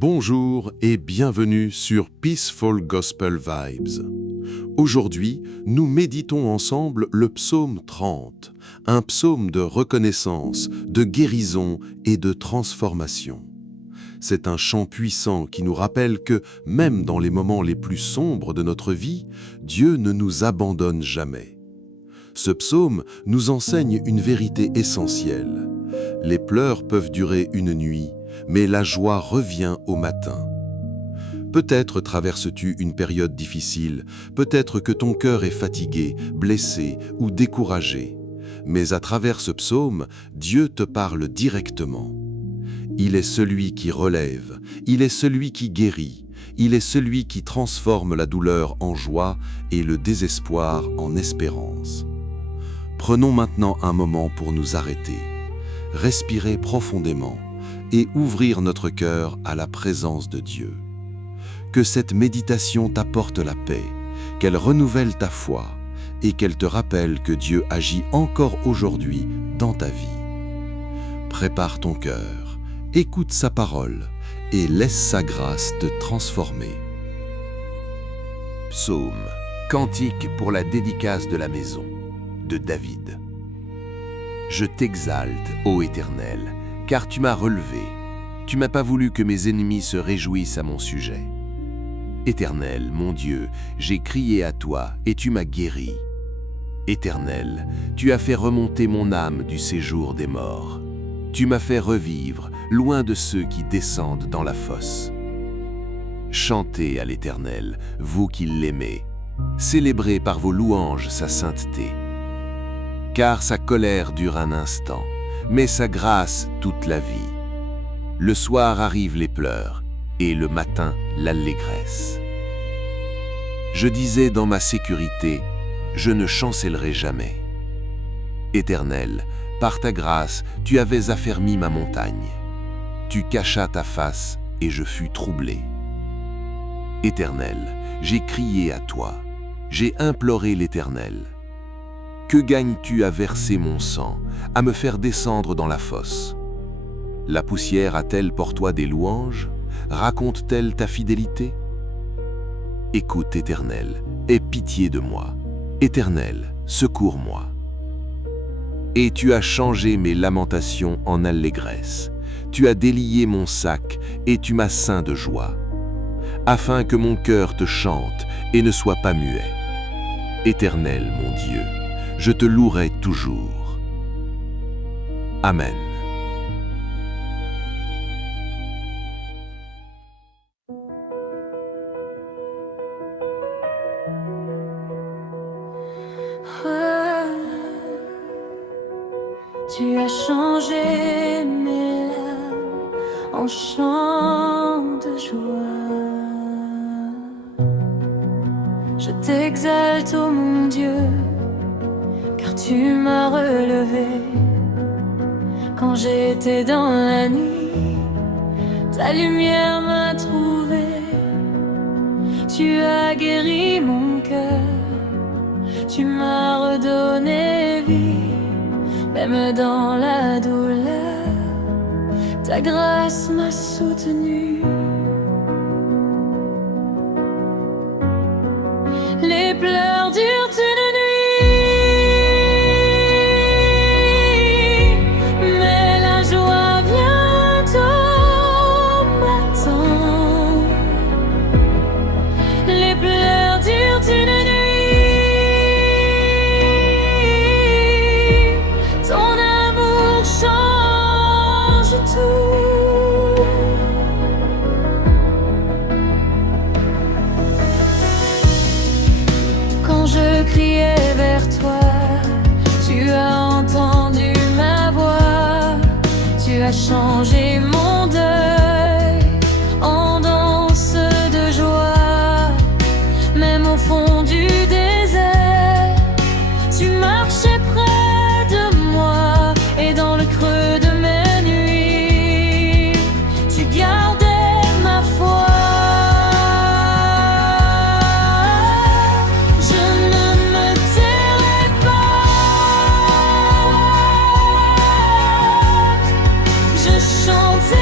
Bonjour et bienvenue sur Peaceful Gospel Vibes. Aujourd'hui, nous méditons ensemble le psaume 30, un psaume de reconnaissance, de guérison et de transformation. C'est un chant puissant qui nous rappelle que, même dans les moments les plus sombres de notre vie, Dieu ne nous abandonne jamais. Ce psaume nous enseigne une vérité essentielle. Les pleurs peuvent durer une nuit, mais la joie revient au matin. Peut-être traverses-tu une période difficile, peut-être que ton cœur est fatigué, blessé ou découragé. Mais à travers ce psaume, Dieu te parle directement. Il est celui qui relève, il est celui qui guérit, il est celui qui transforme la douleur en joie et le désespoir en espérance. Prenons maintenant un moment pour nous arrêter, respirer profondément et ouvrir notre cœur à la présence de Dieu. Que cette méditation t'apporte la paix, qu'elle renouvelle ta foi et qu'elle te rappelle que Dieu agit encore aujourd'hui dans ta vie. Prépare ton cœur, écoute sa parole et laisse sa grâce te transformer. Psaume, cantique pour la dédicace de la maison, de David. Je t'exalte, ô Éternel, car tu m'as relevé. Tu m'as pas voulu que mes ennemis se réjouissent à mon sujet. Éternel, mon Dieu, j'ai crié à toi et tu m'as guéri. Éternel, tu as fait remonter mon âme du séjour des morts. Tu m'as fait revivre, loin de ceux qui descendent dans la fosse. Chantez à l'Éternel, vous qui l'aimez. Célébrez par vos louanges sa sainteté. Car sa colère dure un instant, mais sa grâce toute la vie. Le soir arrivent les pleurs, et le matin l'allégresse. Je disais dans ma sécurité, je ne chancellerai jamais. Éternel, par ta grâce, tu avais affermi ma montagne. Tu cachas ta face, et je fus troublé. Éternel, j'ai crié à toi, j'ai imploré l'Éternel. Que gagnes-tu à verser mon sang, à me faire descendre dans la fosse? La poussière a-t-elle pour toi des louanges? Raconte-t-elle ta fidélité? Écoute, Éternel, aie pitié de moi. Éternel, secours-moi. Et tu as changé mes lamentations en allégresse. Tu as délié mon sac et tu m'as ceint de joie, afin que mon cœur te chante et ne soit pas muet. Éternel, mon Dieu, je te louerai toujours. Amen. Tu as changé mes larmes en chants de joie. Je t'exalte, ô mon Dieu, car tu m'as relevé. Quand j'étais dans la nuit, ta lumière m'a trouvé. Tu as guéri mon cœur, tu m'as redonné vie. Même dans la douleur, ta grâce m'a soutenu. Les pleurs durent une nuit, mais la joie vient au matin. Les pleurs durent une nuit. Quand je criais vers toi, tu as entendu ma voix. Tu as changé mon deuil en danse de joie. Même au fond du désert, tu marchais près de moi. Et dans le creux de mes nuits, tu gardais ma foi. Je ne me tairai pas, je chanterai.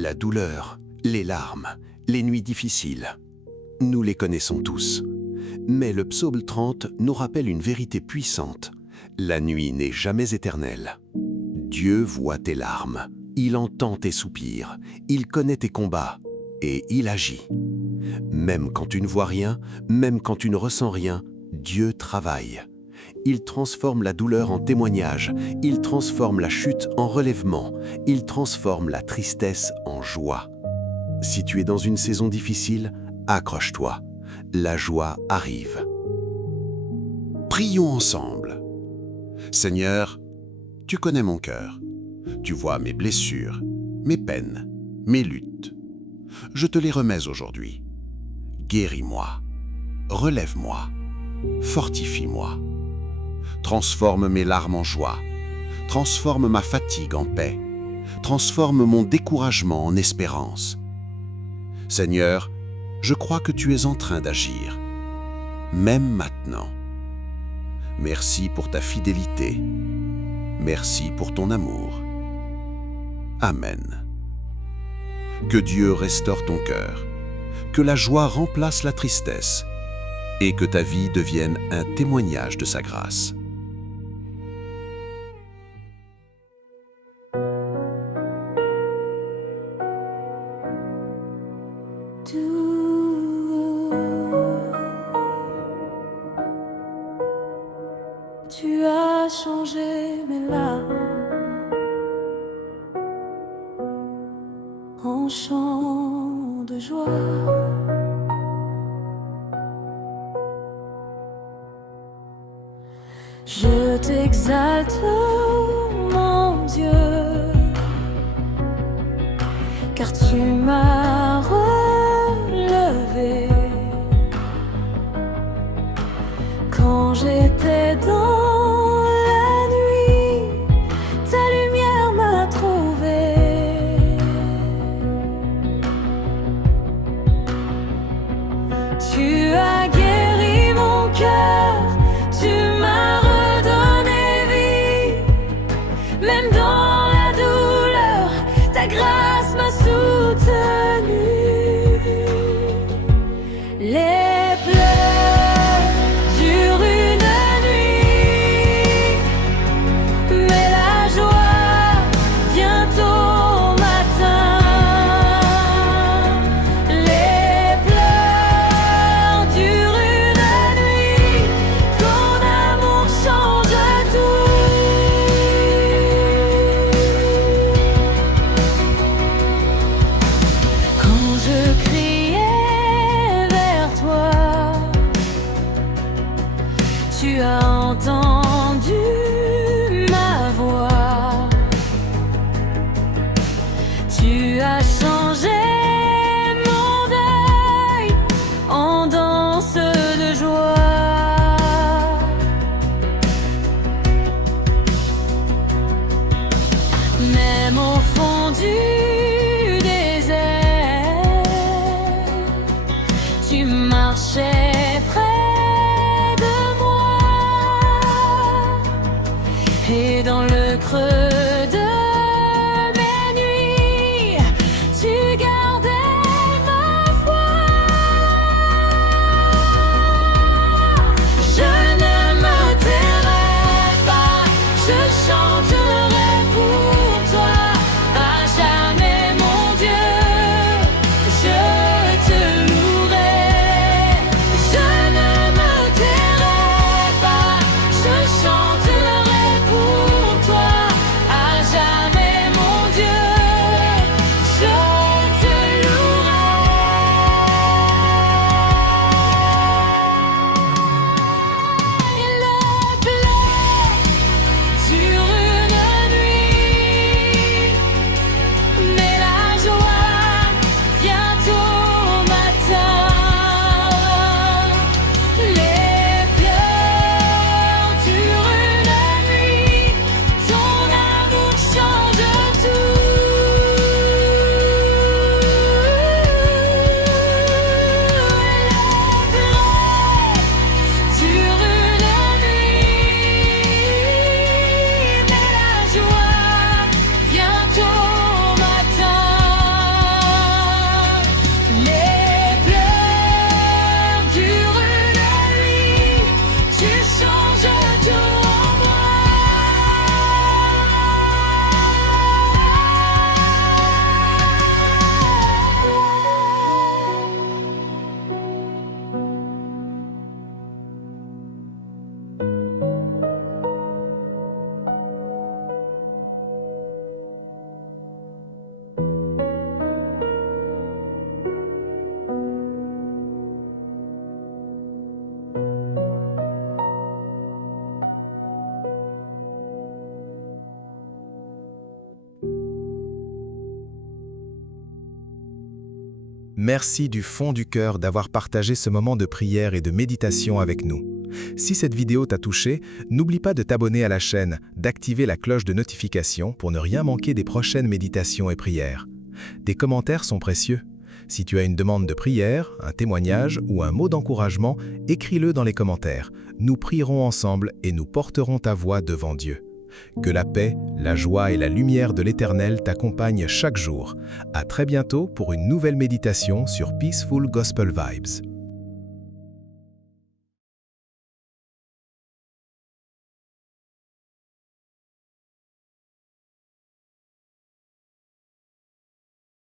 La douleur, les larmes, les nuits difficiles. Nous les connaissons tous. Mais le psaume 30 nous rappelle une vérité puissante. La nuit n'est jamais éternelle. Dieu voit tes larmes, il entend tes soupirs, il connaît tes combats et il agit. Même quand tu ne vois rien, même quand tu ne ressens rien, Dieu travaille. Il transforme la douleur en témoignage, il transforme la chute en relèvement, il transforme la tristesse en joie. Si tu es dans une saison difficile, accroche-toi, la joie arrive. Prions ensemble. Seigneur, tu connais mon cœur. Tu vois mes blessures, mes peines, mes luttes. Je te les remets aujourd'hui. Guéris-moi, relève-moi, fortifie-moi. Transforme mes larmes en joie, transforme ma fatigue en paix, transforme mon découragement en espérance. Seigneur, je crois que tu es en train d'agir, même maintenant. Merci pour ta fidélité. Merci pour ton amour. Amen. Que Dieu restaure ton cœur, que la joie remplace la tristesse et que ta vie devienne un témoignage de sa grâce. Tu as changé mes larmes en chants de joie. Je t'exalte, mon Dieu, car tu m'as relevé quand j'étais dans la nuit. Ta lumière m'a trouvé. Tu as guéri mon cœur, tu m'as redonné vie. Même dans la douleur, ta grâce m'a soutenue. Les pleurs durent une nuit, mais la joie vient au matin. Les pleurs durent une nuit, ton amour change tout. Quand je criais vers toi, tu as entendu ma voix. Tu as changé mon deuil en danse de joie. Même au fond du désert, tu marchais près de moi. Merci du fond du cœur d'avoir partagé ce moment de prière et de méditation avec nous. Si cette vidéo t'a touché, n'oublie pas de t'abonner à la chaîne, d'activer la cloche de notification pour ne rien manquer des prochaines méditations et prières. Tes commentaires sont précieux. Si tu as une demande de prière, un témoignage ou un mot d'encouragement, écris-le dans les commentaires. Nous prierons ensemble et nous porterons ta voix devant Dieu. Que la paix, la joie et la lumière de l'Éternel t'accompagnent chaque jour. À très bientôt pour une nouvelle méditation sur Peaceful Gospel Vibes.